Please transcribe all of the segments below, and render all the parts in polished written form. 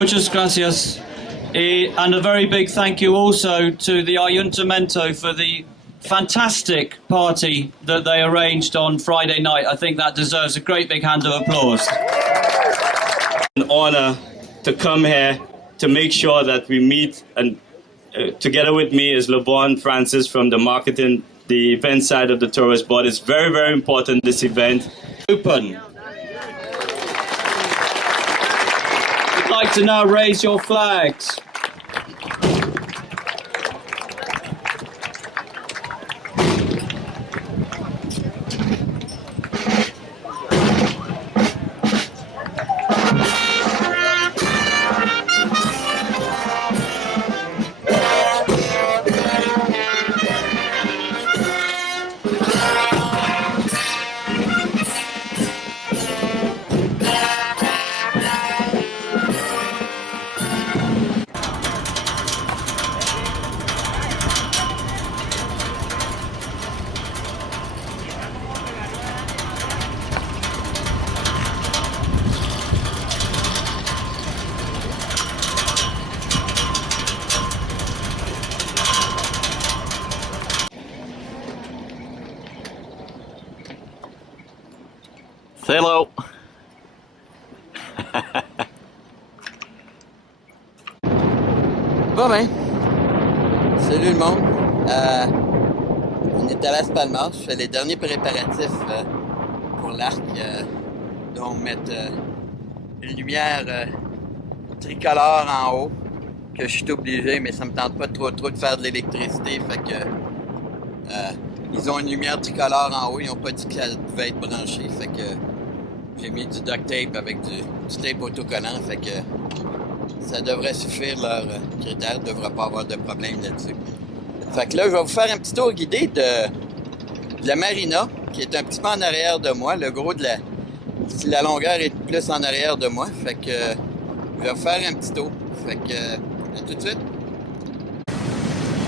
Muchas gracias. And a very big thank you also to the Ayuntamiento for the fantastic party that they arranged on Friday night. I think that deserves a great big hand of applause. An honor to come here to make sure that we meet, and together with me is LeVon Francis from the marketing, the event side of the Tourist Board. It's very, very important, this event. Open. I'd like to now raise your flags. Say hello. Bon ben, salut le monde. On est à Las Palmas. Je fais les derniers préparatifs pour l'arc. Donc mettre une lumière tricolore en haut, que je suis obligé, mais ça me tente pas trop de faire de l'électricité. Fait que ils ont une lumière tricolore en haut. Ils n'ont pas dit que ça devait être branché. Fait que j'ai mis du duct tape avec du tape autocollant. Fait que ça devrait suffire, leur critère. Ne devrait pas avoir de problème là-dessus. Fait que là, je vais vous faire un petit tour guidé de la marina, qui est un petit peu en arrière de moi. Le gros de la longueur est plus en arrière de moi. Fait que je vais vous faire un petit tour. Fait que à tout de suite.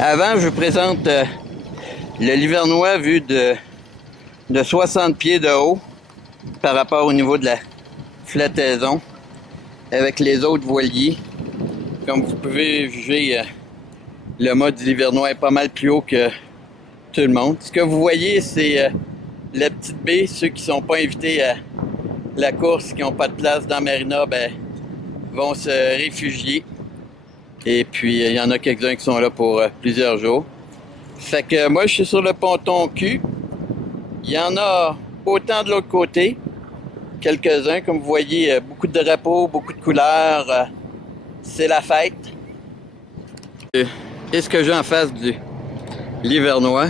Avant, je vous présente le Livernois vu de 60 pieds de haut par rapport au niveau de la flottaison avec les autres voiliers. Comme vous pouvez juger, le mât du Livernois est pas mal plus haut que tout le monde. Ce que vous voyez, c'est la petite baie. Ceux qui ne sont pas invités à la course, qui n'ont pas de place dans Marina, ben, vont se réfugier. Et puis, il y en a quelques-uns qui sont là pour plusieurs jours. Fait que moi, je suis sur le ponton Q. Il y en a autant de l'autre côté. Quelques-uns, comme vous voyez, beaucoup de drapeaux, beaucoup de couleurs. C'est la fête. Et ce que j'ai en face du Livernois,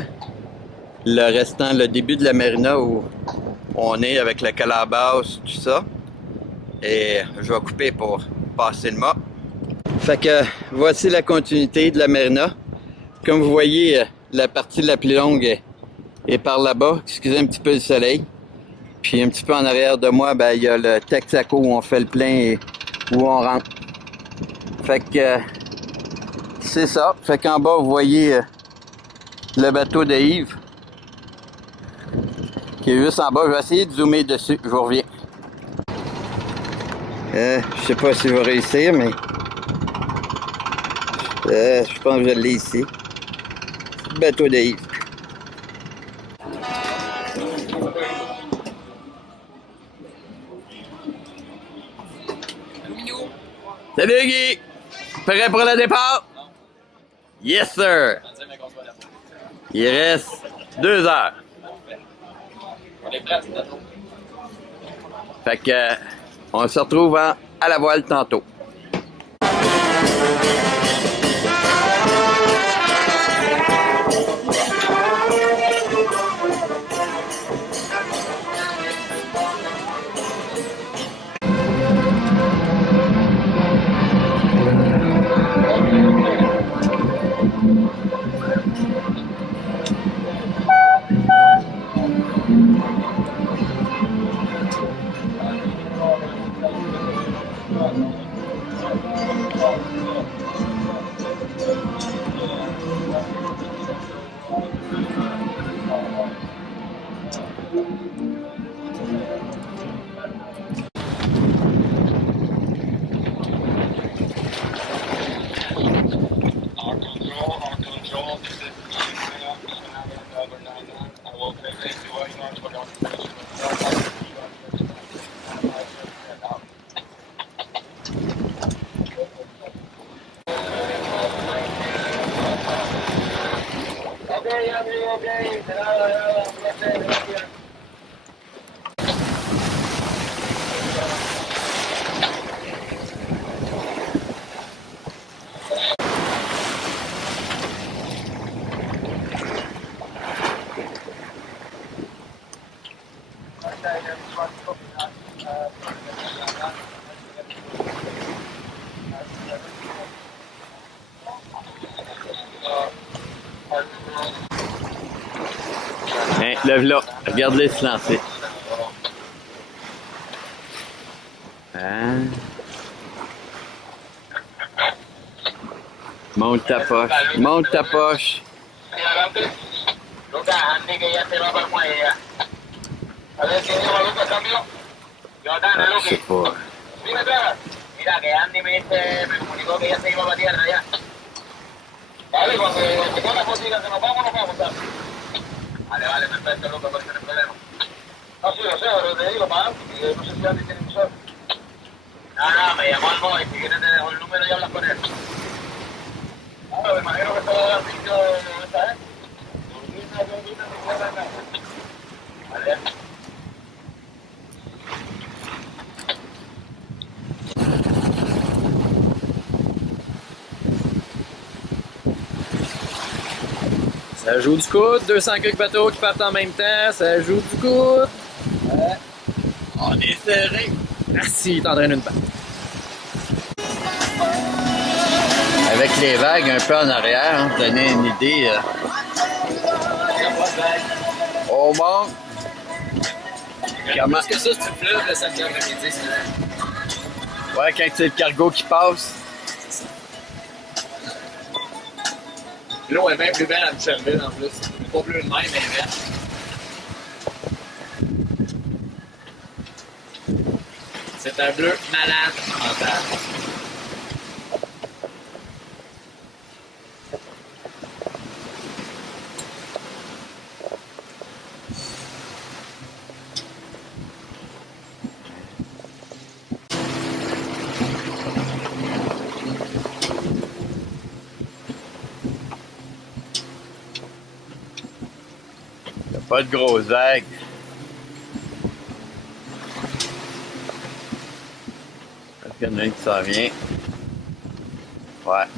le restant, le début de la marina où on est avec le calabasse, tout ça. Et je vais couper pour passer le mât. Fait que voici la continuité de la marina. Comme vous voyez, la partie la plus longue est par là-bas. Excusez un petit peu le soleil. Puis un petit peu en arrière de moi, ben, il y a le Texaco où on fait le plein et où on rentre. Fait que c'est ça. Fait qu'en bas, vous voyez le bateau de Yves qui est juste en bas. Je vais essayer de zoomer dessus. Je vous reviens. Je sais pas si je vais réussir, mais je pense que je l'ai ici. Le bateau de Yves. Salut Guy! Prêt pour le départ? Yes sir! Il reste 2 heures. Fait que on se retrouve à la voile tantôt. Hein, lève-là. Regarde-les se lancer. Hein? Monte ta poche. Monte ta poche. Ah, je sais pas. Mira, que Andy me comunicó que ya se iba para tierra ya. Vale, cuando tenga la posibilidad que nos vamos, ¿sabes? Vale, vale, perfecto, Lucas, por eso no hay problema. No, sí, lo sé, pero te digo, para Andy, no sé si Andy tiene un sol. No, me llamó al móvil, si quieres te dejo el número y hablas con él. Me imagino que estaba en el sitio de esta, ¿eh? Vale. Ça joue du coude, 200 quelques bateaux qui partent en même temps, ça joue du coude. On est serré. Merci, il t'entraîne une patte. Avec les vagues un peu en arrière, on donnait une idée. Au monde. Comment? Parce que ça, c'est une fleuve le samedi après-midi, c'est Ouais, quand c'est le cargo qui passe. l'eau est bien plus belle à Boucherville en plus. Pas bleu de même, mais verte. C'est un bleu malade mental. Pas de grosses vagues. Parce qu'il y en a une qui s'en vient. Ouais.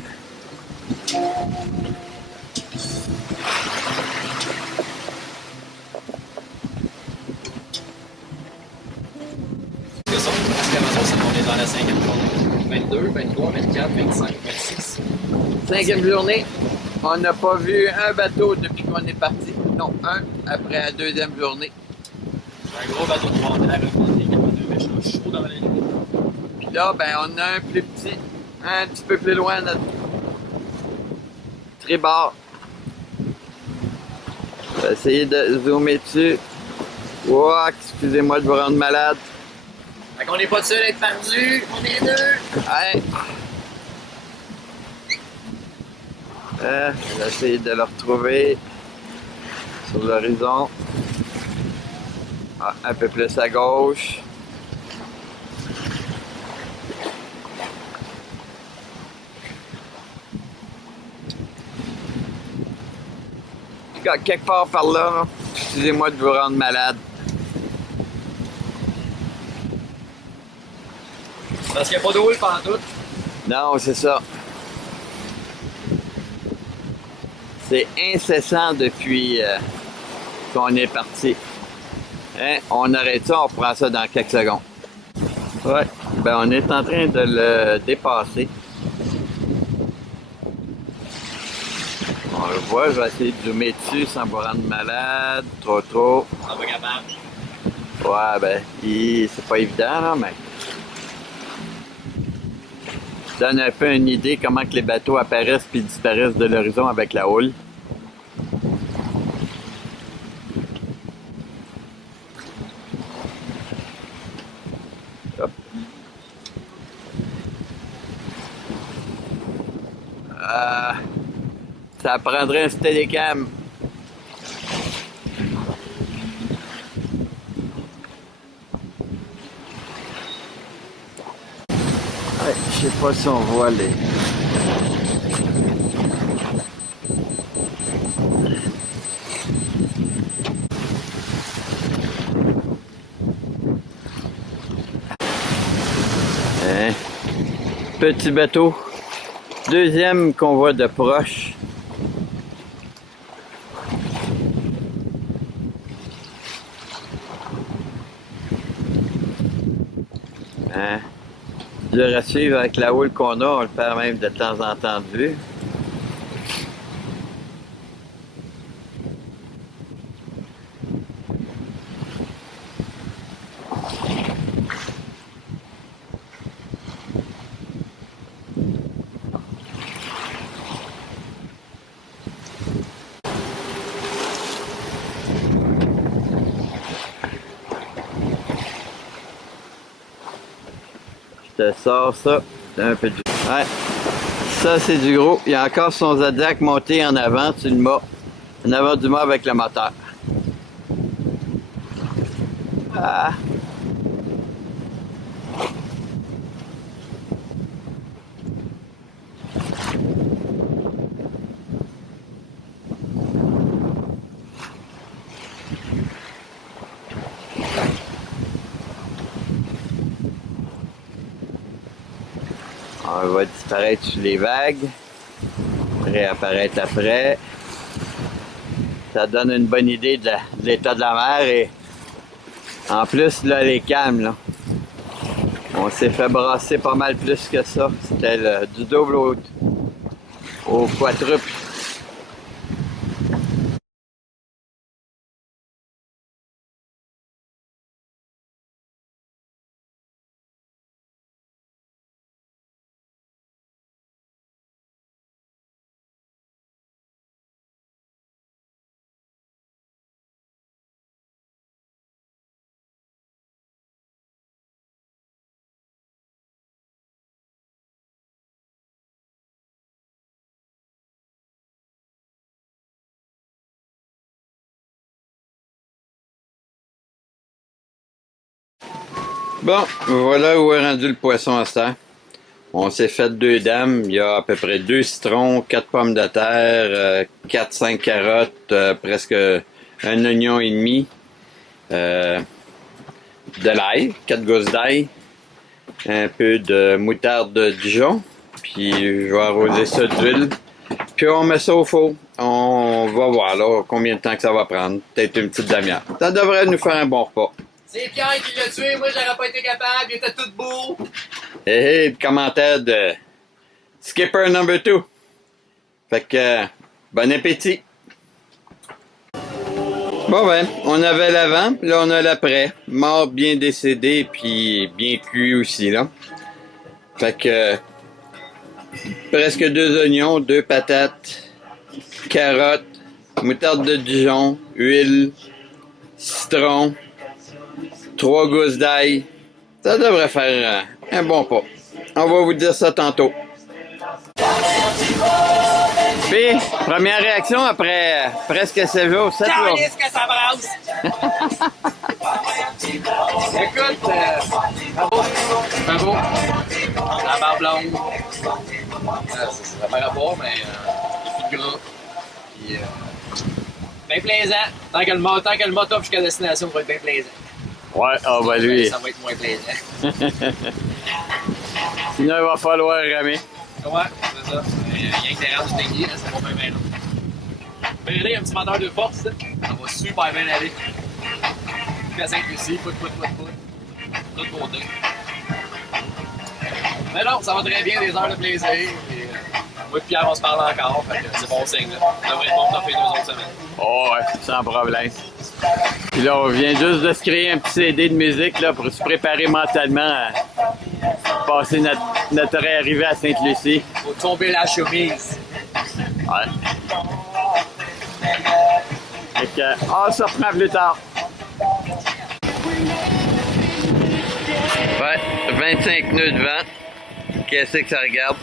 C'est ça, parce qu'avant ça, on est dans la 5e journée. 22, 23, 24, 25, 26. 5e journée. On n'a pas vu un bateau depuis qu'on est parti. Non, un après la 2e journée. Un gros bateau de montagne avec des capoteux chauds dans la nuit. Puis là, ben, on a un plus petit, un petit peu plus loin notre tribord. Je vais essayer de zoomer dessus. Wow, excusez-moi de vous rendre malade. Fait qu'on n'est pas seul à être perdu, on est deux. Ouais. Je vais essayer de le retrouver sur l'horizon. Ah, un peu plus à gauche. Quelque part par là, excusez-moi de vous rendre malade. Parce qu'il n'y a pas d'eau le pantoute. Non, c'est ça. C'est incessant depuis qu'on est parti. Hein? On arrête ça, on prend ça dans quelques secondes. Ouais, ben on est en train de le dépasser. On le voit, je vais essayer de zoomer dessus sans vous rendre malade, trop. On va capable. Ouais, ben, c'est pas évident, là, mais... Ça donne un peu une idée comment que les bateaux apparaissent puis disparaissent de l'horizon avec la houle. Hop. Ça prendrait un Steadicam. Ouais, je sais pas si on voit les... Petit bateau. Deuxième qu'on voit de proche. Hein? Dur à suivre avec la houle qu'on a, on le perd même de temps en temps de vue. Je te sors ça. Un peu de... Ouais. Ça, c'est du gros. Il y a encore son Zodiac monté en avant sur le mât. En avant du mât avec le moteur. Ah. On va disparaître sur les vagues, réapparaître après. Ça donne une bonne idée de l'état de la mer et en plus là, elle est calme là. On s'est fait brasser pas mal plus que ça. C'était du double au quadruple. Bon, voilà où est rendu le poisson à cette heure. On s'est fait 2 dames, il y a à peu près 2 citrons, 4 pommes de terre, 4-5 carottes, presque un oignon et demi, de l'ail, 4 gousses d'ail, un peu de moutarde de Dijon, puis je vais arroser ça d'huile, puis on met ça au four. On va voir là combien de temps que ça va prendre, peut-être une petite demi-heure. Ça devrait nous faire un bon repas. C'est Pierre qui l'a tué, moi j'aurais pas été capable, il était tout beau. Hey, le commentaire de Skipper number 2. Fait que, bon appétit. Bon ben, on avait l'avant, là on a l'après. Mort bien décédé, puis bien cuit aussi là. Fait que, presque 2 oignons, 2 patates, carottes, moutarde de Dijon, huile, citron, 3 gousses d'ail. Ça devrait faire un bon pas. On va vous dire ça tantôt. Puis, première réaction après presque 7 jours, 7 jours. Qu'est-ce que ça brasse! Écoute, bravo. La barbe blonde. Ça fait rapport, mais les plus gras. Puis, bien plaisant. Tant que le moteur jusqu'à destination va être bien plaisant. Ouais, ah bah lui. Ça va être moins plaisant. Sinon, il va falloir ramer. Ouais, c'est ça. Rien que des rames du déguis, ça va bien long. Ben là, un petit moteur de force, là. Ça va super bien aller. Très simple ici, tout côté. Mais non, ça va très bien, des heures de plaisir. Et, moi et Pierre, on se parle encore, fait que c'est bon signe. Là. Ça devrait être bon d'en faire 2 autres semaines. Oh ouais, sans problème. Puis là, on vient juste de se créer un petit CD de musique là, pour se préparer mentalement à passer notre arrivée à Sainte-Lucie. Faut tomber la chemise. Ouais. Fait que, on se reprend plus tard. Ouais, 25 nœuds de vent. Qu'est-ce que ça regarde?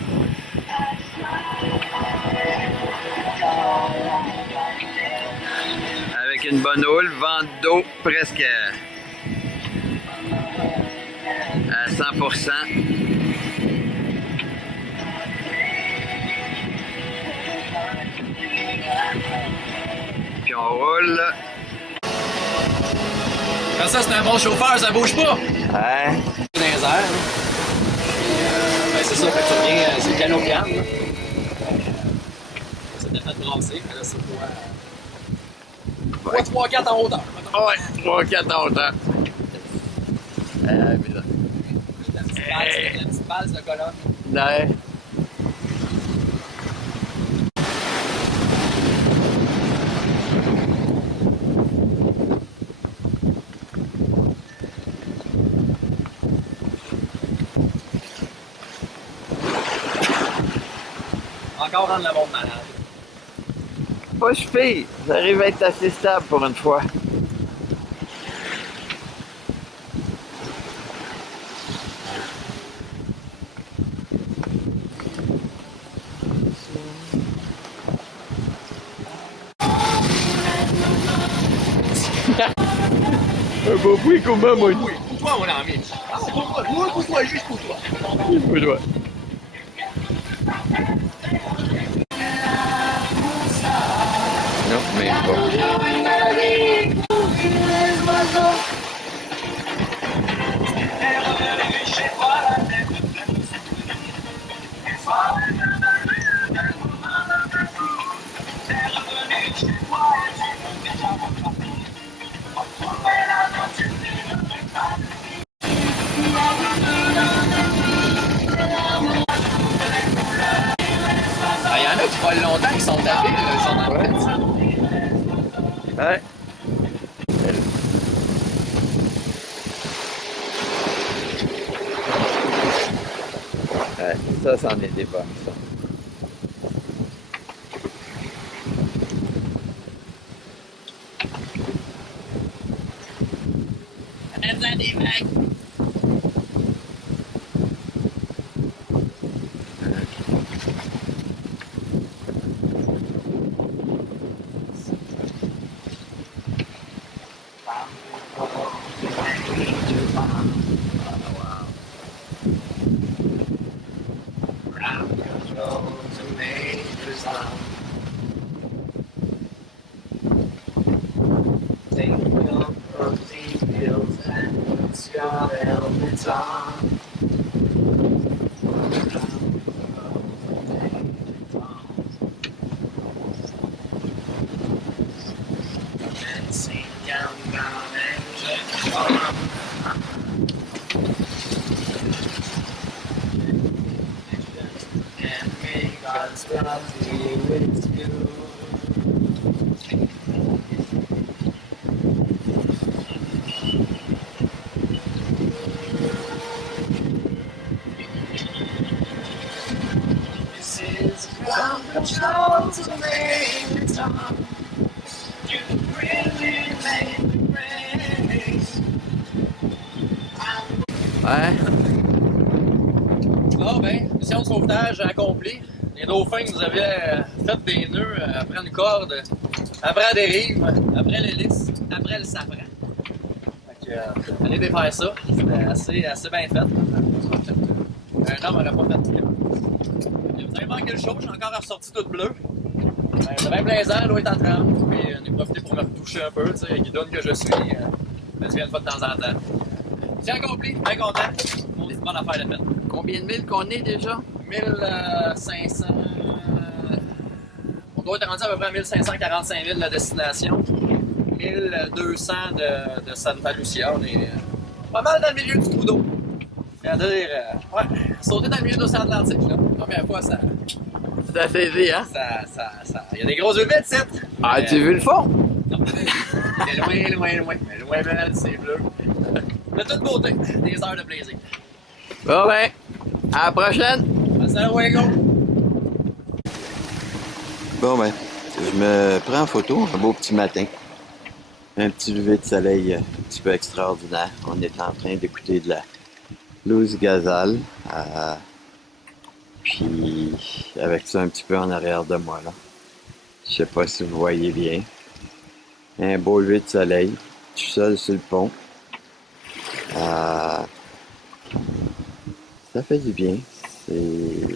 Avec une bonne houle, vent d'eau presque à 100%. Puis on roule. Quand ça, c'est un bon chauffeur, ça bouge pas. Ouais. Dans les airs, Ben, c'est ça, fait que tu reviens, c'est le canot piano. C'était fait brasser, mais là, c'est quoi? 3-4 en hauteur. Ouais, 3-4 en hauteur. Mais là. La petite base de colonne. Ouais. Encore rendre le monde malade. Pas chupé. J'arrive à être assez stable pour une fois. Un beau bruit comment, moi? Oui, pour toi, mon ami. Ah, pour toi, juste pour toi. Pour toi. Non, même pas. Il y en a qui volent longtemps qui sont tapés, ils sont dans le fait, ça. Ouais. Ouais, ça, c'en était pas, ça. Ouais. Ah ben, mission de sauvetage accomplie. Les dauphins nous avaient fait des nœuds après une corde, après la dérive, après l'hélice, après le safran. Fait que, allez défaire ça. C'était assez bien fait. Un homme n'aurait pas fait mieux. Vous avez manqué le show, j'ai encore ressorti toute bleue. C'est bien plaisant, l'eau est à 30, puis on est profité pour me retoucher un peu, tu sais, guidonne que je suis. Je viens une fois de temps en temps. C'est accompli, bien content. On est bonne affaire de fête. Combien de milles qu'on est déjà? 1500. On doit être rendu à peu près à 1545 000 de la destination. 1200 de Santa Lucia. On est pas mal dans le milieu du trou d'eau. C'est-à-dire, ouais, sauter dans le milieu de l'océan Atlantique, là. La première fois, ça. C'est assez saisi, hein? Il y a des grosses vedettes, c'est. Ah, tu vu le fond? Non. C'est loin. Mais loin, belle, c'est bleu. De toute beauté, des heures de plaisir. Bon, ben, à la prochaine! Salut, go! Bon, ben, je me prends en photo, un beau petit matin. Un petit lever de soleil un petit peu extraordinaire. On est en train d'écouter de la Luz Gazal. Puis, avec ça un petit peu en arrière de moi, là. Je sais pas si vous voyez bien. Un beau lever de soleil. Je suis seul sur le pont. Ça fait du bien. C'est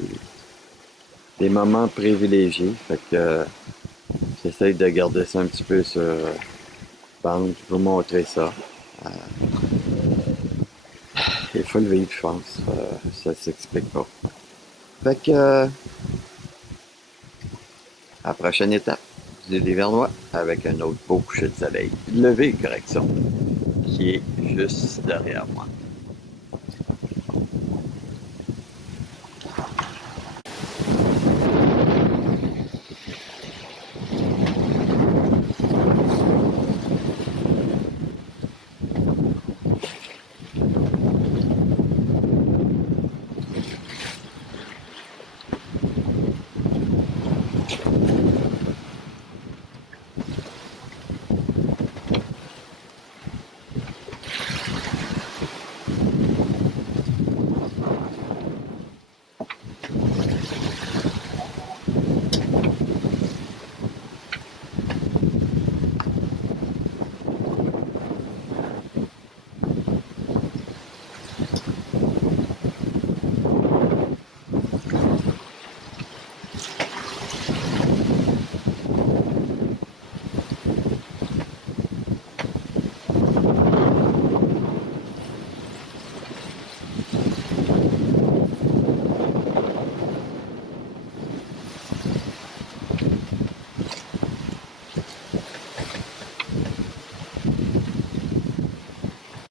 des moments privilégiés. Fait que j'essaye de garder ça un petit peu sur bande. Je vais vous montrer ça. il faut le vivre, je pense. Ça s'explique pas. Fait que à la prochaine étape du Livernois avec un autre beau coucher de soleil. Levé, correction, qui est juste derrière moi.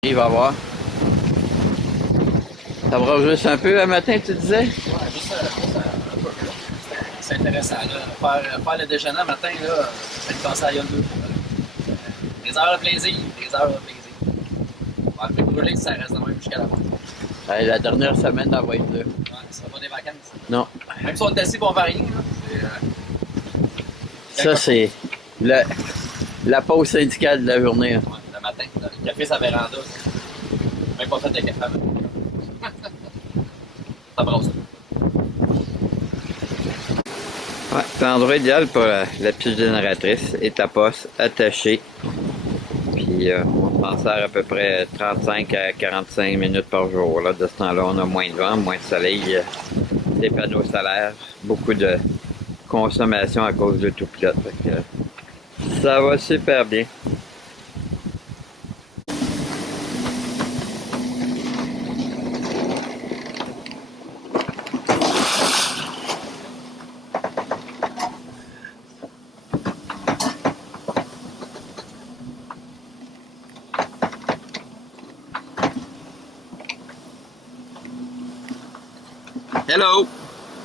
Il va voir. Ça va juste un peu le matin, tu disais? Ouais, juste un peu. C'est intéressant. Là. Faire le déjeuner le matin, là, c'est une pensée à Yondu. Des heures de plaisir. Des heures de plaisir. On va le brûler si ça reste de même jusqu'à la fin. La dernière semaine dans la voiture. Ouais, ça sera pas des vacances. Non. Même si on est assis pour faire rien. Ça, c'est la pause syndicale de la journée. Ouais, le matin. Le café, sa véranda. Même pas fait de café avant. Ça brasse. Ouais, c'est l'endroit idéal pour la petite génératrice et ta poste attachée. Puis on s'en sert à peu près 35 à 45 minutes par jour. Là, de ce temps-là, on a moins de vent, moins de soleil, des panneaux solaires, beaucoup de consommation à cause de tout pilote. Fait que, ça va super bien. Hello!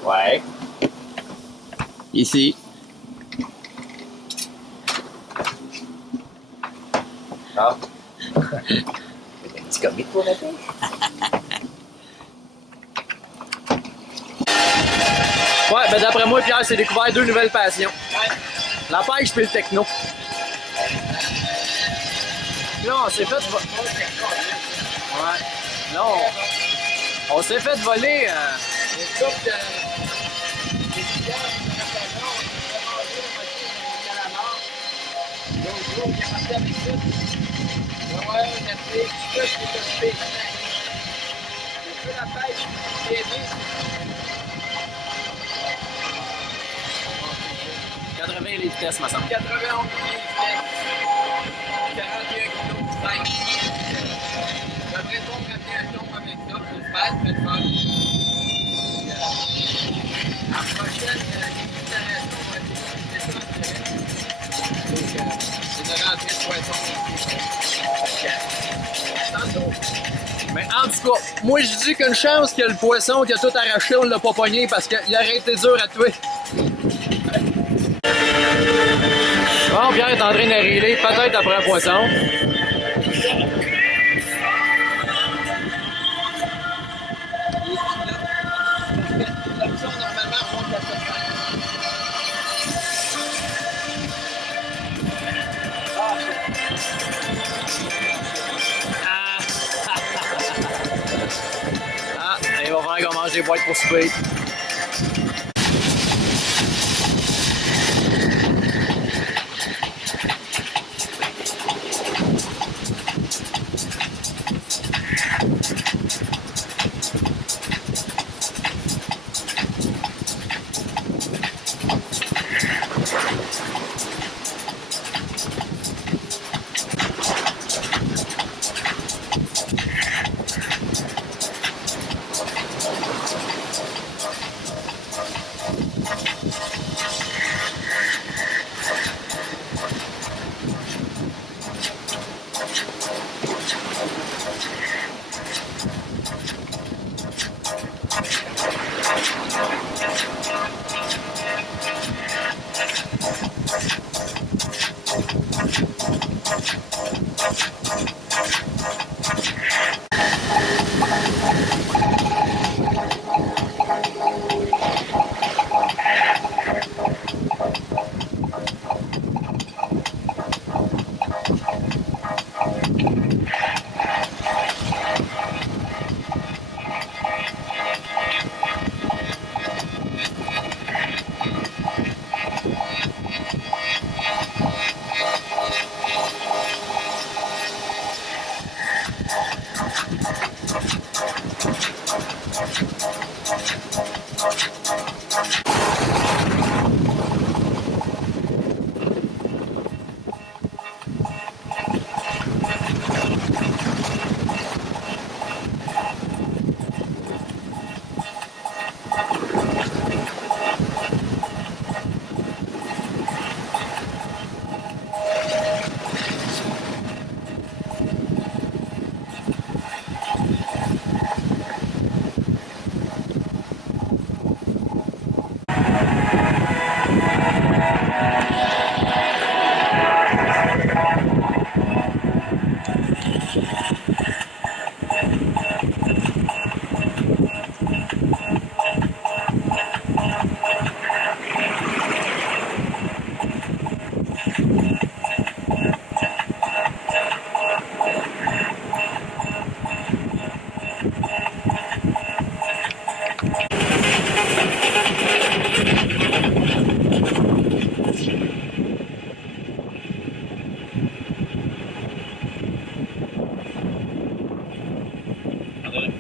Ouais. Ici. Ah. T'es un petit comique pour matin? Ouais, ben d'après moi, Pierre s'est découvert deux nouvelles passions. Ouais. La pêche puis le techno. Là, on s'est fait... Ouais. Là, on s'est fait voler... les vitesses, ma semble. 91 vitesses. 41 kilos de steak. J'aimerais donc ramener un ton avec ça, pour le faire, très fort. La prochaine déclaration va être une rentrée de poisson. Tantôt. Mais en tout cas, moi je dis qu'une chance que le poisson qui a tout arraché, on l'a pas pogné parce qu'il aurait été dur à tuer. Bon, Pierre est en train de réler peut-être après un poisson. Ah, il va falloir qu'on mange des boîtes pour souper.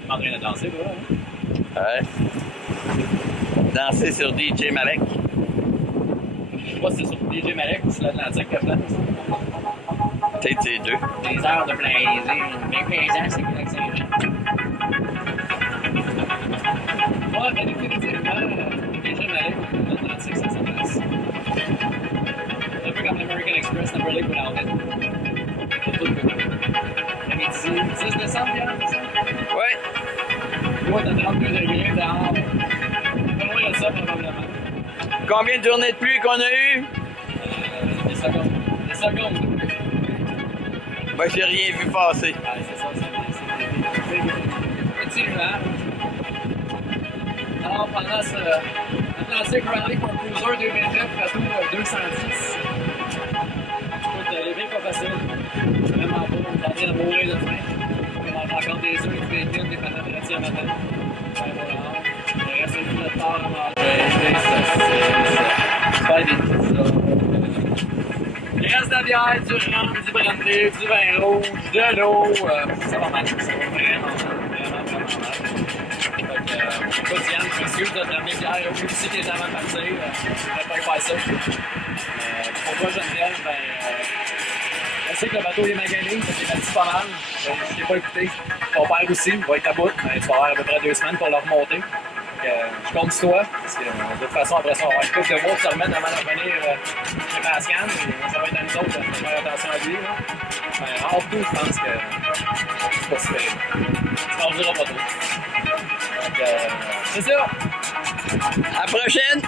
En train de danser, toi, hein? Ouais. Danser sur DJ Malek. Je sais pas si c'est sur DJ Malek ou sur l'Atlantique que je danse. Peut-être les deux. Des heures de plaisir. Bien plaisant, c'est quoi que c'est? Ouais, ben définitivement, DJ Malek ou l'Atlantique, ça s'intéresse. C'est un peu comme l'American Express, Never Leave Without It. C'est tout le temps. 10 décembre, bien, c'est ça? Ouais. Moi, t'as 32 degrés dehors. Pas loin de ça, probablement. Combien de journées de pluie qu'on a eu? Des secondes. Des secondes. Ben, j'ai rien vu passer. Ouais, c'est ça, c'est petit nuage. Alors, pendant ce Atlantic Rally for Cruiser 2009, retour 210. Écoute, les billes pas facile. Vraiment pas. On est en train de mourir de faim. On mange encore des œufs, du bacon, des patates rôties à matin. Ben voilà. Il reste une filet de porc à manger, des saucisses, faire des pizzas. Il reste de la bière, du rhum, du brandy, du vin rouge, de l'eau. Ça va mal. Ça va vraiment mal. Écoute, Yann, je m'excuse de te ramener une bière plus petite qui est avant de partir. Je ne devrais pas faire ça. Pourquoi Geneviève? Je sais que le bateau est magané, ça s'est bâti pas mal. Je ne l'ai pas écouté. Ton père aussi, il va être à bout. Tu vas avoir à peu près 2 semaines pour le remonter. Je compte sur toi, parce que de toute façon, après ça, on va avoir une couple de mois pour se remettre avant de revenir chez Pascal. Ça va être à nous autres de faire attention à lui. Mais en tout, je pense que c'est pas si terrible. Tu m'en diras pas trop. Donc, c'est ça. À la prochaine!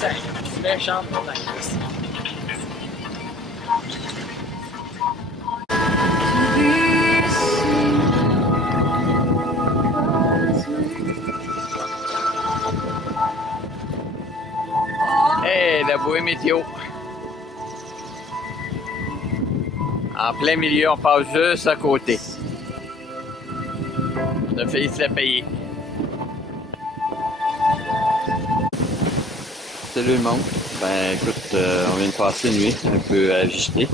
C'est méchant, montagne. Hey, la bouée météo. En plein milieu, on passe juste à côté. On a failli se la payer. Salut le monde. Ben écoute, on vient de passer une nuit un peu agitée.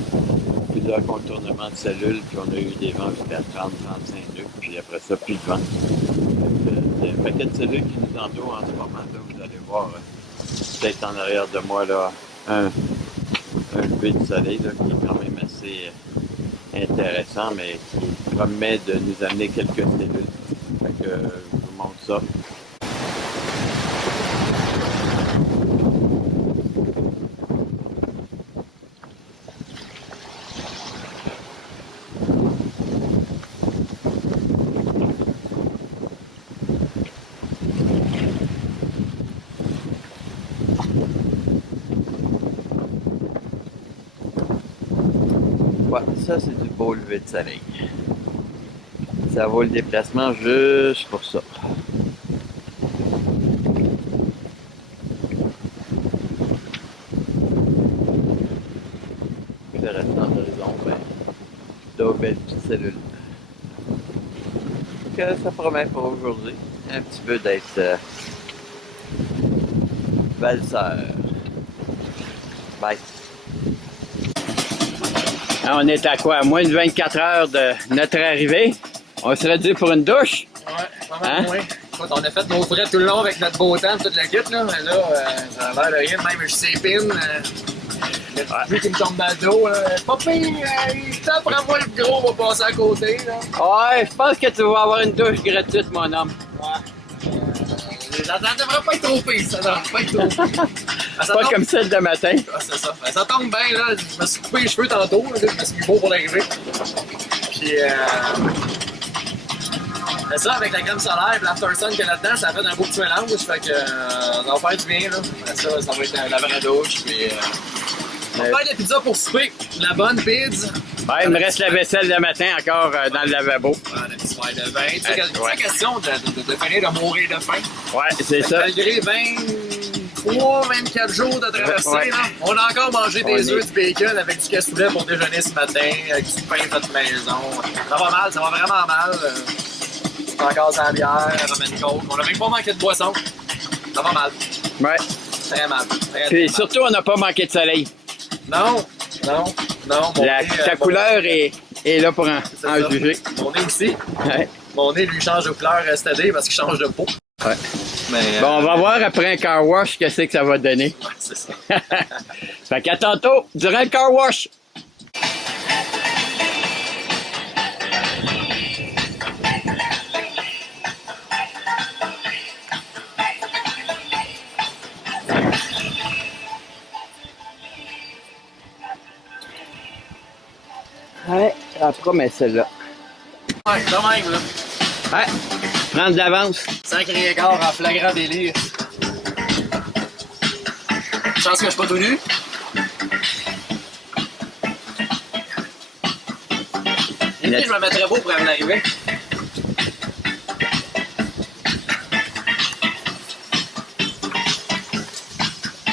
Plusieurs contournements de cellules, puis on a eu des vents jusqu'à 30-35 nœuds, puis après ça, plus de vent. Il y a un paquet de cellules qui nous entourent en ce moment. Là, vous allez voir, peut-être en arrière de moi, là, un lever du soleil là, qui est quand même assez intéressant, mais qui promet de nous amener quelques cellules. Fait que je vous montre ça. Ouais, ça c'est du beau lever de soleil. Ça vaut le déplacement juste pour ça. Le restant de l'horizon, ben, d'autres belles petites cellules. Donc, ça promet pour aujourd'hui un petit peu d'être valseur. Bye. On est à quoi? À moins de 24 heures de notre arrivée. On serait dû pour une douche. Ouais, pas mal moins. Écoute, on a fait nos frais tout le long avec notre beau temps, toute la kit, là. Mais là, ça a l'air de rien. Même je sépine. Le petit pluie qui me tombe dans le dos, là. Pas pire, prends-moi le gros, on va passer à côté, là. Ouais, je pense que tu vas avoir une douche gratuite, mon homme. Ouais. Ça devrait pas être trop pire, ça devrait pas être trop pire. Ça Pas tombe... comme celle de matin. Ah, c'est ça. Ça tombe bien, là. Je me suis coupé les cheveux tantôt, là. Je me suis mis beau pour l'arrivée. Puis, c'est ça, avec la crème solaire et l'aftersun qu'il y a là-dedans, ça a fait un beau petit mélange. Fait que, ça va faire du bien, là. Après ça va être la vraie douche. Puis, on va faire de la pizza pour souper. De la bonne pizza. Ouais, il me reste la vaisselle de matin encore dans le lavabo. Un petit verre de vin. Tu sais, c'est question de finir de mourir de faim. Ouais, c'est ça. Malgré 23, 24 jours de traversée, Ouais. là, on a encore mangé On des est- œufs, du bacon avec du cassoulet pour déjeuner ce matin, avec du pain fait maison. Ça va mal, ça va vraiment mal. Encore sans bière, ramène coke. On a même pas manqué de boisson. Ça va mal. Ouais. Très mal. Très, Puis très mal. surtout, on n'a pas manqué de soleil. Non. Mon nez, Ta couleur est là pour en c'est ça. juger. Mon nez aussi. Ouais. Mon nez lui change de couleur STD parce qu'il change de peau. Ouais. Mais, Bon, on va voir après un car wash qu'est-ce que ça va donner. ouais, c'est ça. Fait qu'à tantôt, durant le car wash. Ouais, ça promet celle-là. Ouais, quand même, là. Ouais, prendre de l'avance. Sacré écart en flagrant délire. Chance que je suis pas tout nu. Et puis, je me mettrais beau pour aller arriver.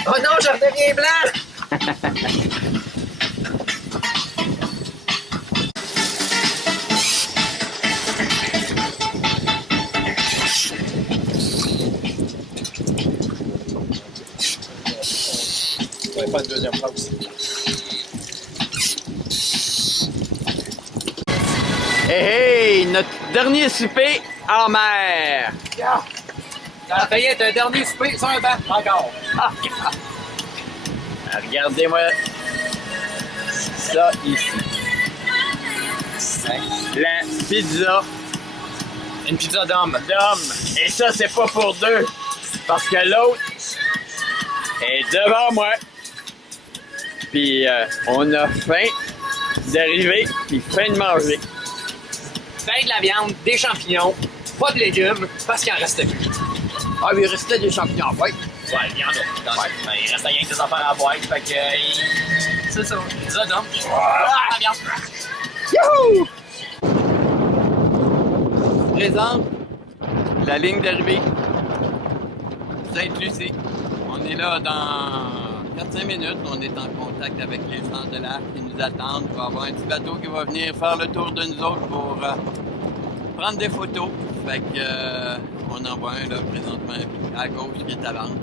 Oh non, je redeviens blanc! On va faire une deuxième fois aussi. Hey, hey, notre dernier souper en mer. Ça a failli être un dernier souper sur un banc, encore. Regardez-moi ça ici. La pizza Une pizza d'homme. d'homme. Et ça, c'est pas pour deux. Parce que l'autre est devant moi. Puis on a faim d'arriver, puis faim de manger. Fait de la viande, des champignons, pas de légumes, parce qu'il en restait plus. Ah, mais il restait des champignons en boîte. Ouais, il y en a. Ben, il reste rien que des affaires à boire, fait que. C'est ça. Pizza d'homme. Ah, la viande. Youhou! Présente la ligne d'arrivée. Sainte-Lucie. On est là dans 4-5 minutes. On est en contact avec les gens de l'arc qui nous attendent. Il va y avoir un petit bateau qui va venir faire le tour de nous autres pour prendre des photos. Fait que on en voit un là présentement à gauche qui est à l'angle.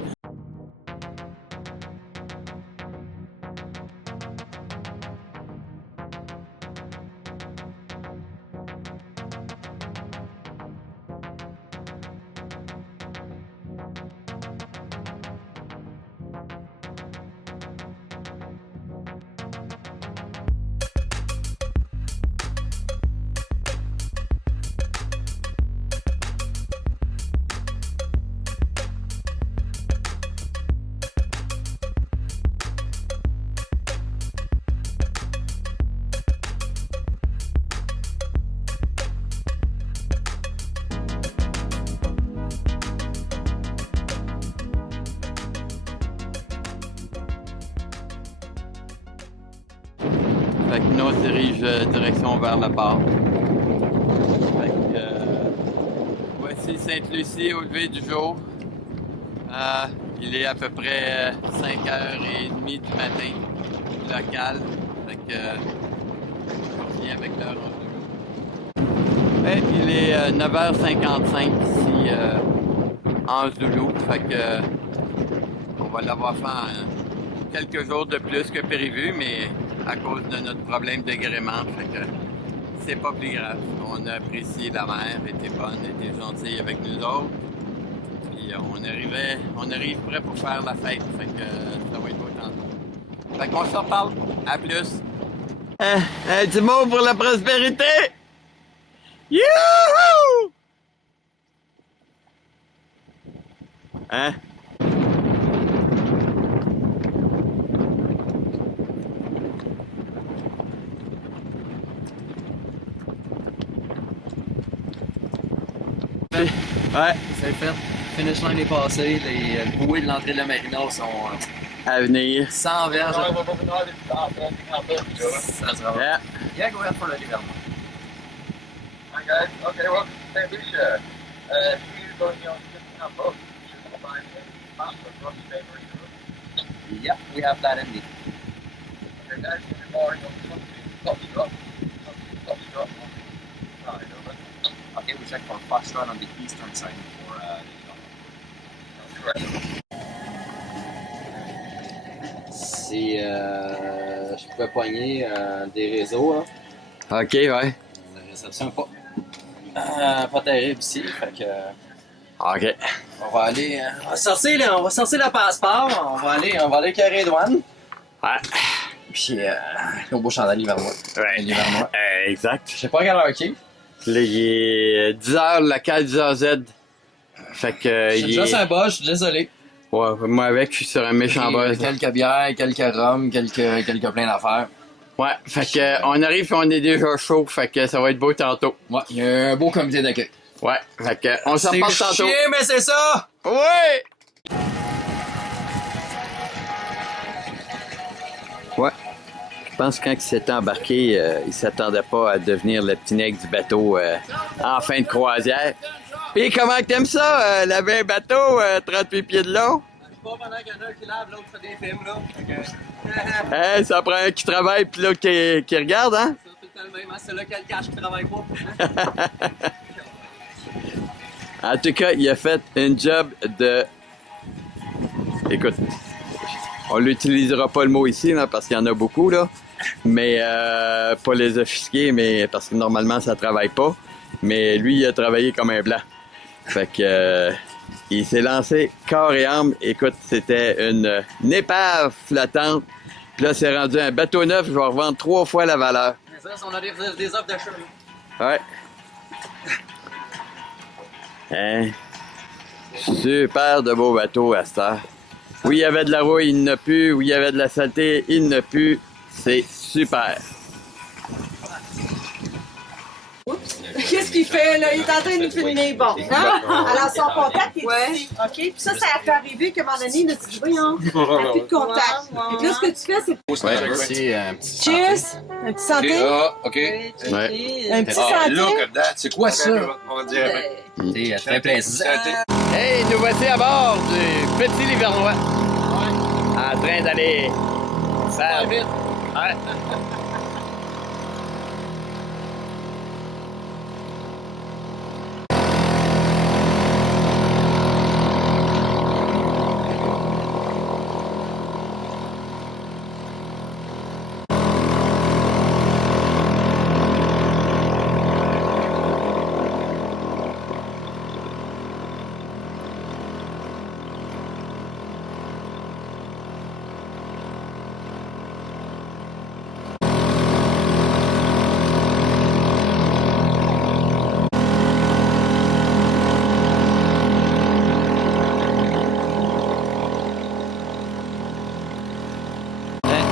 Fait que nous, on se dirige direction vers le port. Fait que, voici Sainte-Lucie au lever du jour. Il est à peu près 5h30 du matin, local. Fait que, on revient avec l'heure en Zoulou. Et il est 9h55 ici en Zoulou. Fait que, on va l'avoir fait en quelques jours de plus que prévu, mais à cause de notre problème de gréement, fait que c'est pas plus grave. On a apprécié la mer, elle était bonne, elle était gentille avec nous autres. Puis on arrive prêt pour faire la fête, fait que ça va être beau tantôt. Fait qu'on se reparle, à plus. Un petit mot pour la prospérité! Youhou! Hein? Ouais, C'est fait. Finish line est passé. Les bouées de l'entrée de la marina sont à venir. 100 verges. No, no, no, no, Ça sera. Yeah. Yeah, go ahead for the development. Hi guys. Okay, well, St. Lucia. He's going on 15 boat. Should we find a master across the neighboring. Yeah, we have that indeed. Okay, guys, we're mooring on something Foxtrot. Something Foxtrot on the side, over. Okay, we check for Foxtrot on the eastern side for the development. Correct. Si je pouvais pogner des réseaux, là. Ok, ouais. La réception pas terrible ici, fait que Ok. on va aller on va sortir le passeport, on va aller carré douane. Ouais. Puis nos beaux chandails hivernois. Ouais. L'hivernois. Exact. Je sais pas à quelle heure qui. Là, il est 10h, local 10h. Fait que. Je suis déjà sur un bas, je suis désolé. Ouais, moi avec, je suis sur un méchant buzz. Quelques bières, quelques rhums, quelques plein d'affaires. Ouais, fait que on arrive et on est déjà chaud, fait que ça va être beau tantôt. Ouais, il y a un beau comité d'accueil. Ouais, fait que on s'en reparle tantôt. chier, mais c'est ça! Ouais! Ouais. Je pense que quand il s'était embarqué, il s'attendait pas à devenir le petit nègre du bateau en fin de croisière. Pis comment que t'aimes ça, laver un bateau 38 pieds de long? Pas pendant qu'il y en a un qui lave, l'autre fait des films, là. Hein, ça prend un qui travaille pis l'autre qui regarde, hein? C'est tout le même, c'est là qu'il y a le cash qui travaille pas. En tout cas, il a fait un job de... Écoute, on l'utilisera pas le mot ici, là, parce qu'il y en a beaucoup, là. Mais pas les offisqués, mais parce que normalement, ça travaille pas. Mais lui, il a travaillé comme un blanc. Fait que... il s'est lancé corps et âme. Écoute, c'était une épave flottante. Puis là, c'est rendu un bateau neuf. Je vais revendre 3 fois la valeur. C'est ça, on a des offres d'achat, là. Ouais. Hein? Super de beaux bateaux à cette heure. Oui, il y avait de la rouille, il n'y en a plus. Oui, il y avait de la saleté, il n'y en a plus. C'est super. Qu'est-ce qu'il fait là? Il est en train de nous filmer. Bon. Hein? Alors son contact est ici. OK? Puis ça a pu arriver qu'à un moment donné, il a dit voyons, il n'a plus de contact. Donc là, ce que tu fais, c'est Ouais. Ici, un petit cheers, un petit santé. OK. Ouais. Un petit santé. Look at that. C'est quoi ça? On dirait. C'est très plaisant. Hey, nous voici à bord du Petit Livernois. En train d'aller faire... Ouais.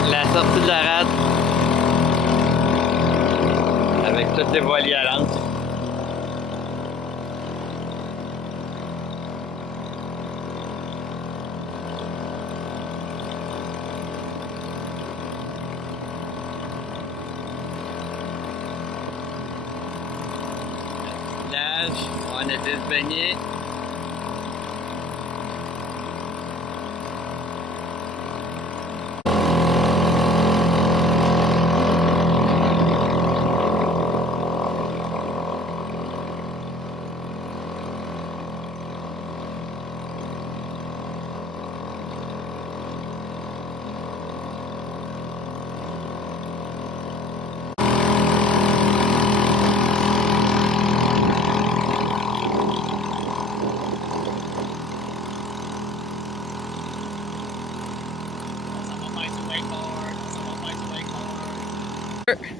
La sortie de la rade avec toutes les voiliers à l'encre. plage. On était se baigner.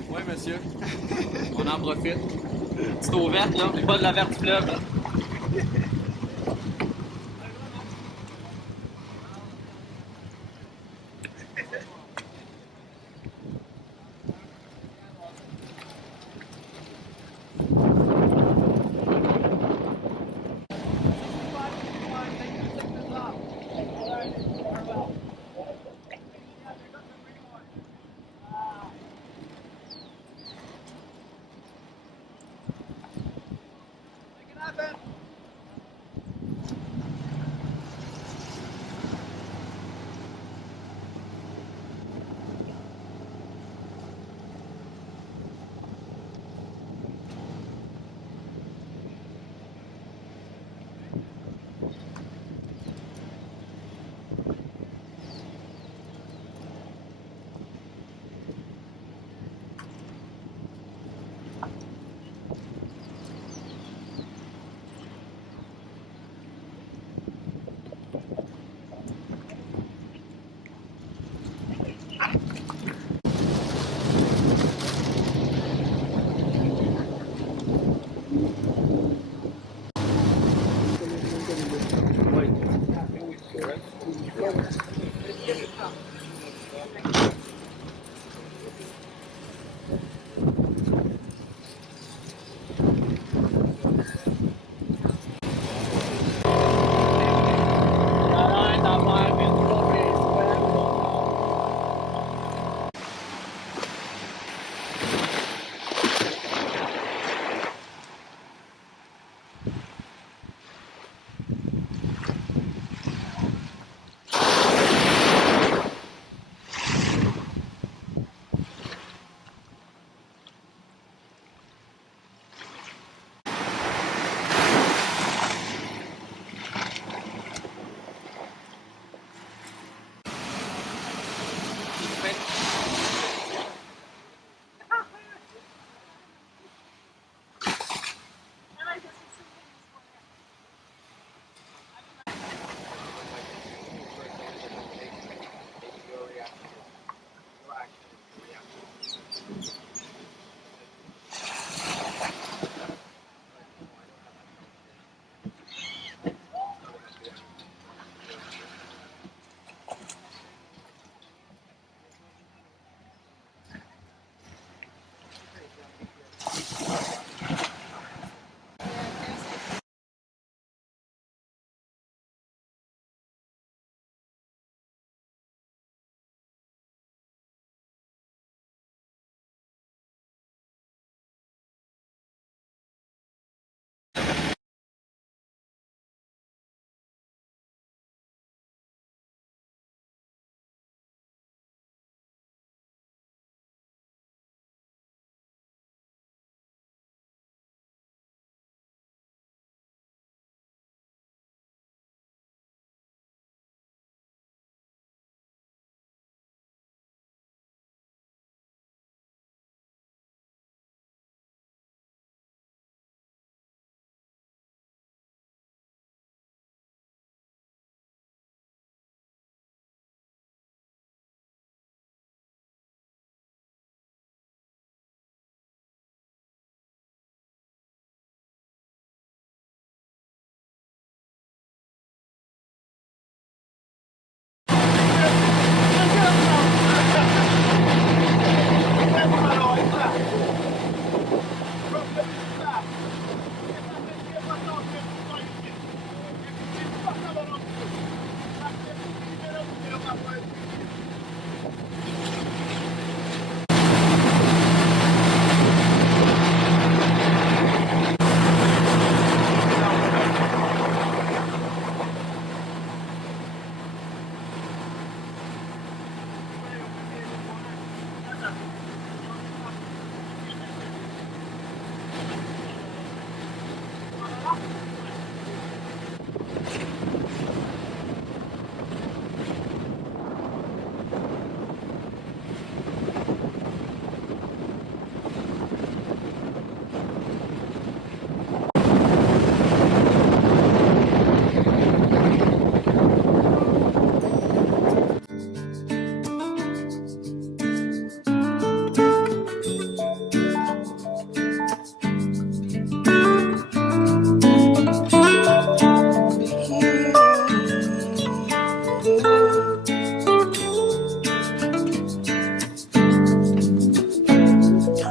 Oui, monsieur. On en profite. C'est eau verte, là. Pas de la verte fleuve, là.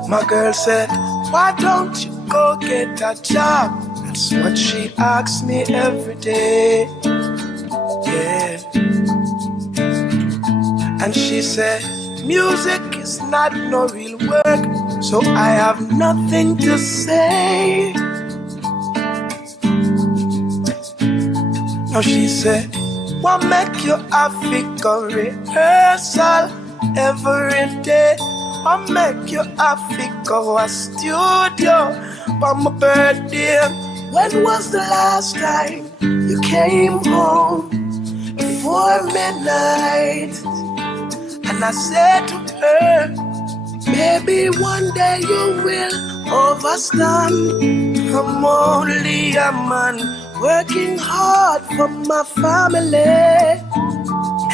My girl said, why don't you go get a job? That's what she asks me every day. Yeah. And she said, music is not no real work, so I have nothing to say. Now she said, what make you have to go rehearsal every day? What make you have to go a studio for my birthday? When was the last time you came home before midnight? And I said to her, maybe one day you will understand. I'm only a man working hard for my family.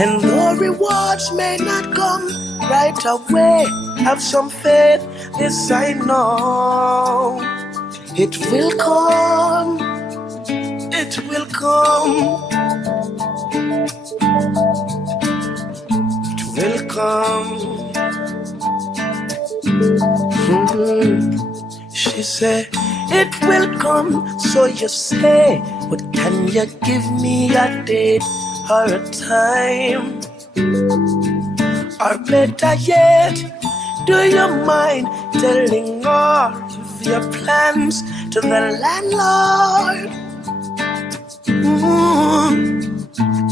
And the rewards may not come right away. Have some faith, this I know. It will come. It will come. It will come. She said, it will come. So you say, but can you give me a date or a time? Or better yet, do you mind telling all of your plans to the landlord?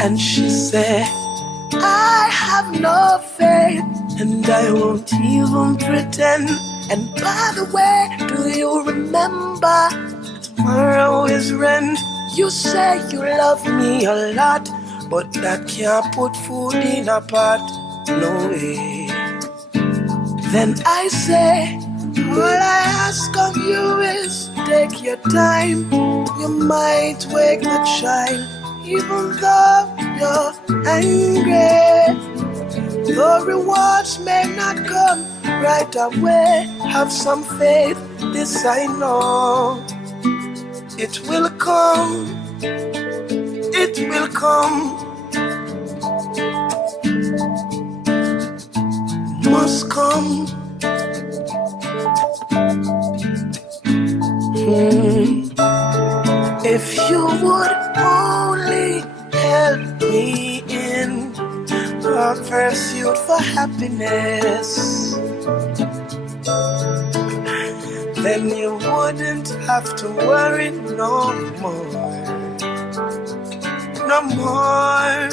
And she said, I have no faith, and I won't even pretend. And by the way, do you remember tomorrow is rent? You say you love me a lot, but that can't put food in a pot. No way. Then I say, all I ask of you is take your time. You might wake the child, even though you're angry. The rewards may not come right away. Have some faith, this I know. It will come. It will come. Must come. If you would only help me in a pursuit for happiness, then you wouldn't have to worry no more. No more.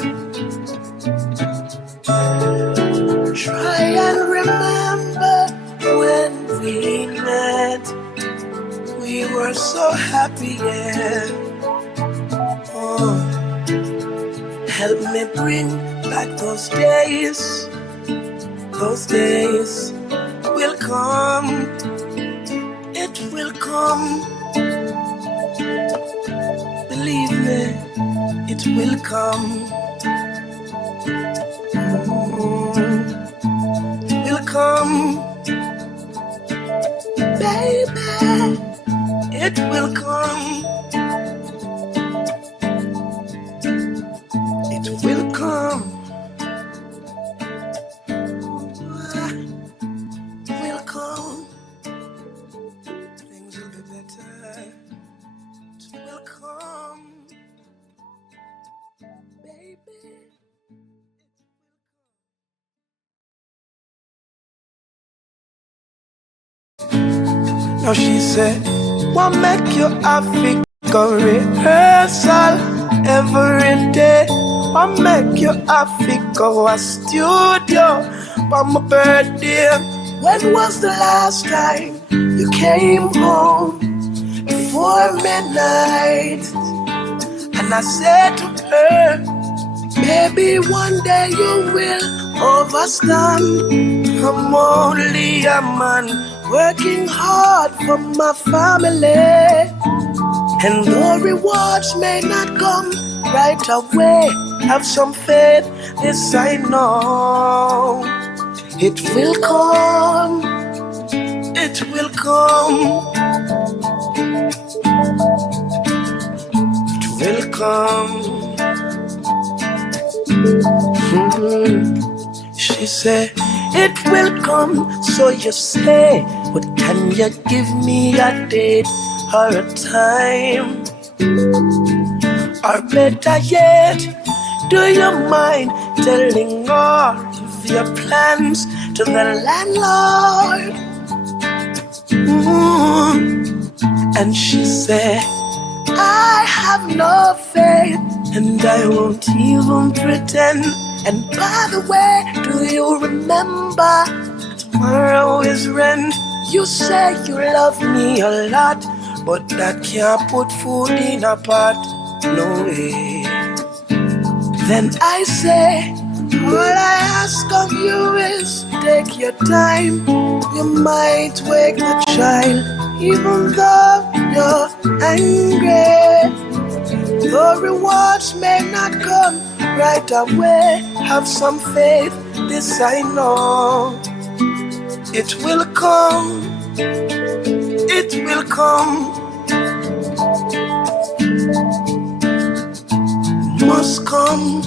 Try and remember when we met. We were so happy, yeah. Oh, help me bring back those days. Those days will come. It will come. Believe me, it will come. It will come. Baby, it will come. It will come. It will come. Things will be better. It will come. Baby. Now she said, what make you have to go rehearsal every day? What make you have to go a studio for my birthday? When was the last time you came home before midnight? And I said to her, maybe one day you will understand. I'm only a man working hard for my family. And the rewards may not come right away. Have some faith, this I know. It will come. It will come. It will come. She said, it will come. So you say, but can you give me a date or a time? Or better yet, do you mind telling all of your plans to the landlord? And she said, I have no faith, and I won't even pretend. And by the way, do you remember tomorrow is rent? You say you love me a lot, but that can't put food in a pot. No way. Then I say, all I ask of you is take your time. You might wake the child, even though you're angry. The rewards may not come right away. Have some faith, this I know. It will come. It will come. Must come.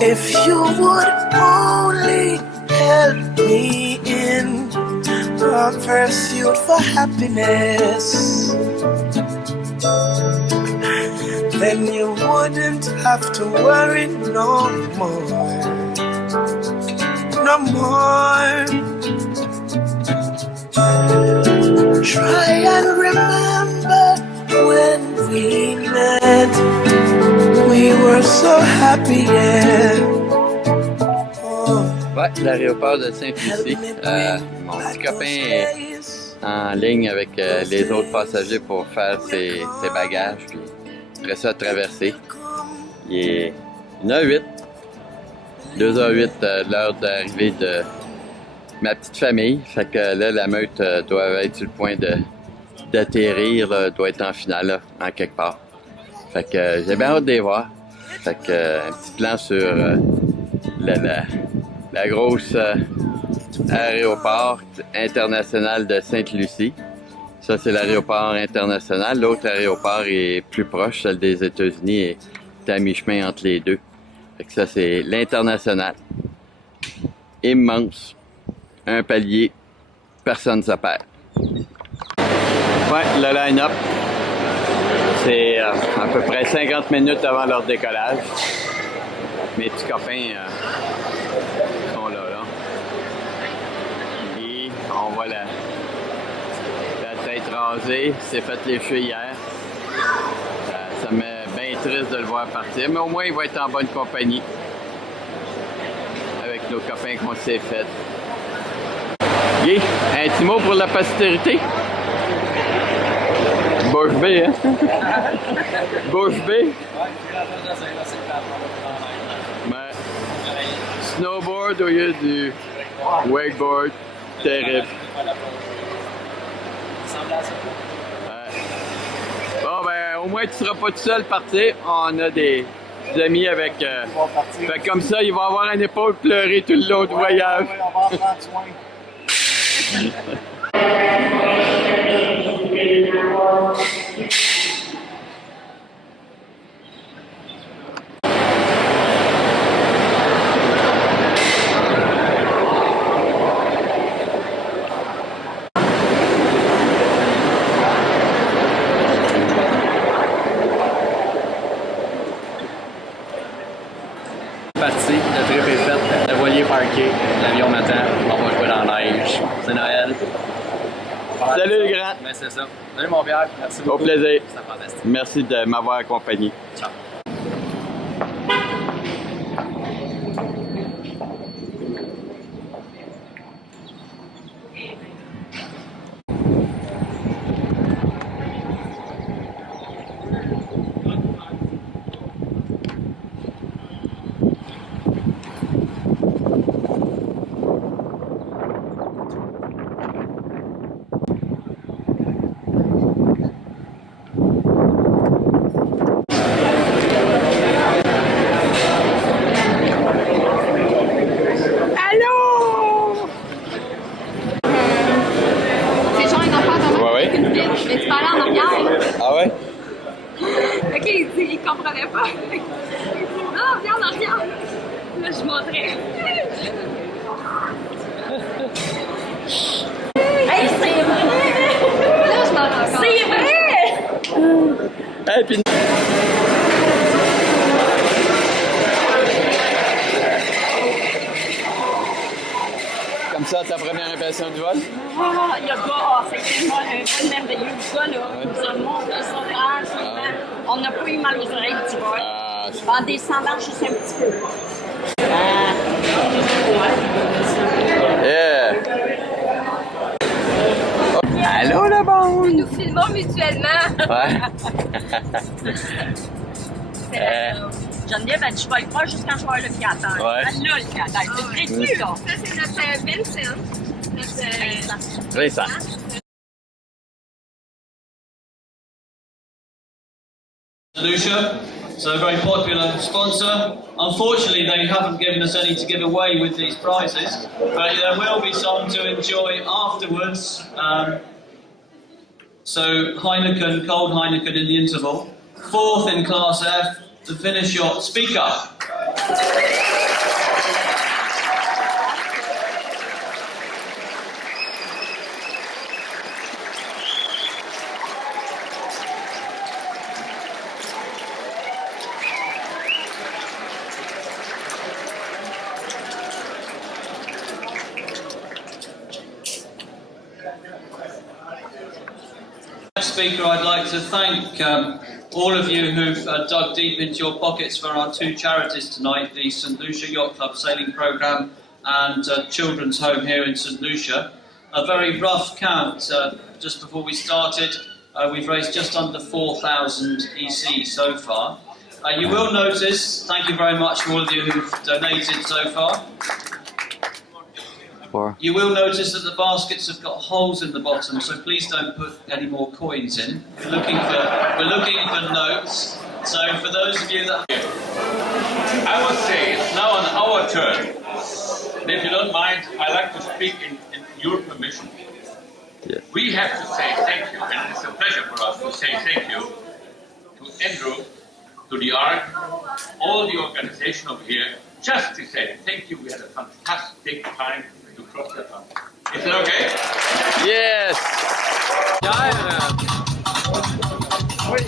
If you would only help me in a pursuit for happiness, then you wouldn't have to worry no more. No more. Try and remember when we met. We were so happy, yeah. Ouais, l'aéroport de Sainte-Lucie. Mon petit copain est en ligne avec les autres passagers pour faire ses bagages, puis après ça, traverser. Il est 1h08. 2h08, l'heure d'arrivée de ma petite famille. Fait que là, la meute doit être sur le point d'atterrir, doit être en finale, là, en quelque part. Fait que j'ai bien hâte de les voir. Fait que un petit plan sur la grosse aéroport international de Sainte-Lucie. Ça, c'est l'aéroport international. L'autre aéroport est plus proche, celle des États-Unis, est à mi-chemin entre les deux. Fait que ça, c'est l'international. Immense. Un palier. Personne ne se perd. Ouais, le line-up. C'est à peu près 50 minutes avant leur décollage. Mes petits copains sont là. Et on voit la tête rasée. C'est fait les cheveux hier. Ça me met bien triste de le voir partir, mais au moins il va être en bonne compagnie avec nos copains qu'on s'est fait. Guy, un petit mot pour la postérité? Bouche B, hein? Bouche B? Mais, snowboard au lieu du wakeboard, terrible. Bon, ben, au moins tu seras pas tout seul partir. On a des amis avec. Fait comme ça, il va avoir une épaule pleurer tout le long du voyage. On va en prendre soin. Parti, le trip est fait, le voilier est parqué, l'avion m'attend, on va jouer dans la neige. C'est Noël. Salut les grands! Ben c'est ça. Salut mon Pierre, merci beaucoup. Au plaisir. C'était fantastique. Merci de m'avoir accompagné. Ciao. Mais tu parlais en arrière. Ah ouais? Ok, il comprenait pas. Non, viens en arrière. Je montrais. Hey, c'est vrai! Là, je m'en rends compte. C'est vrai! Hey, puis... Comme ça, ta première impression du vol? Ah, le gars, c'est tellement un vol merveilleux. Le gars, là, nous a montré ça tranquillement. On n'a pas eu mal aux oreilles du vol. En descendant juste un petit peu. Yeah! Allô, le bon! Nous filmons mutuellement. Ouais. Geneviève a dit, je vais le voir jusqu'à je vais voir le fiateur. Ouais. Elle a le fiateur. C'est précis, là. Ça, c'est notre Vincent. Vincent. Lucia, so a very popular sponsor. Unfortunately, they haven't given us any to give away with these prizes, but there will be some to enjoy afterwards. So Heineken, cold Heineken in the interval. Fourth in Class F, to finish your speaker. Speaker, I'd like to thank all of you who've dug deep into your pockets for our two charities tonight, the St Lucia Yacht Club Sailing Programme and Children's Home here in St Lucia. A very rough count, just before we started, we've raised just under 4,000 EC so far. You will notice, thank you very much to all of you who've donated so far. You will notice that the baskets have got holes in the bottom, so please don't put any more coins in. We're looking for notes. So for those of you that... I must say, it's now on our turn. And if you don't mind, I'd like to speak in your permission. Yes. We have to say thank you, and it's a pleasure for us to say thank you to Andrew, to the ARC, all the organization over here, just to say thank you. We had a fantastic time to cross the pond. Is it okay? Yes! Oui.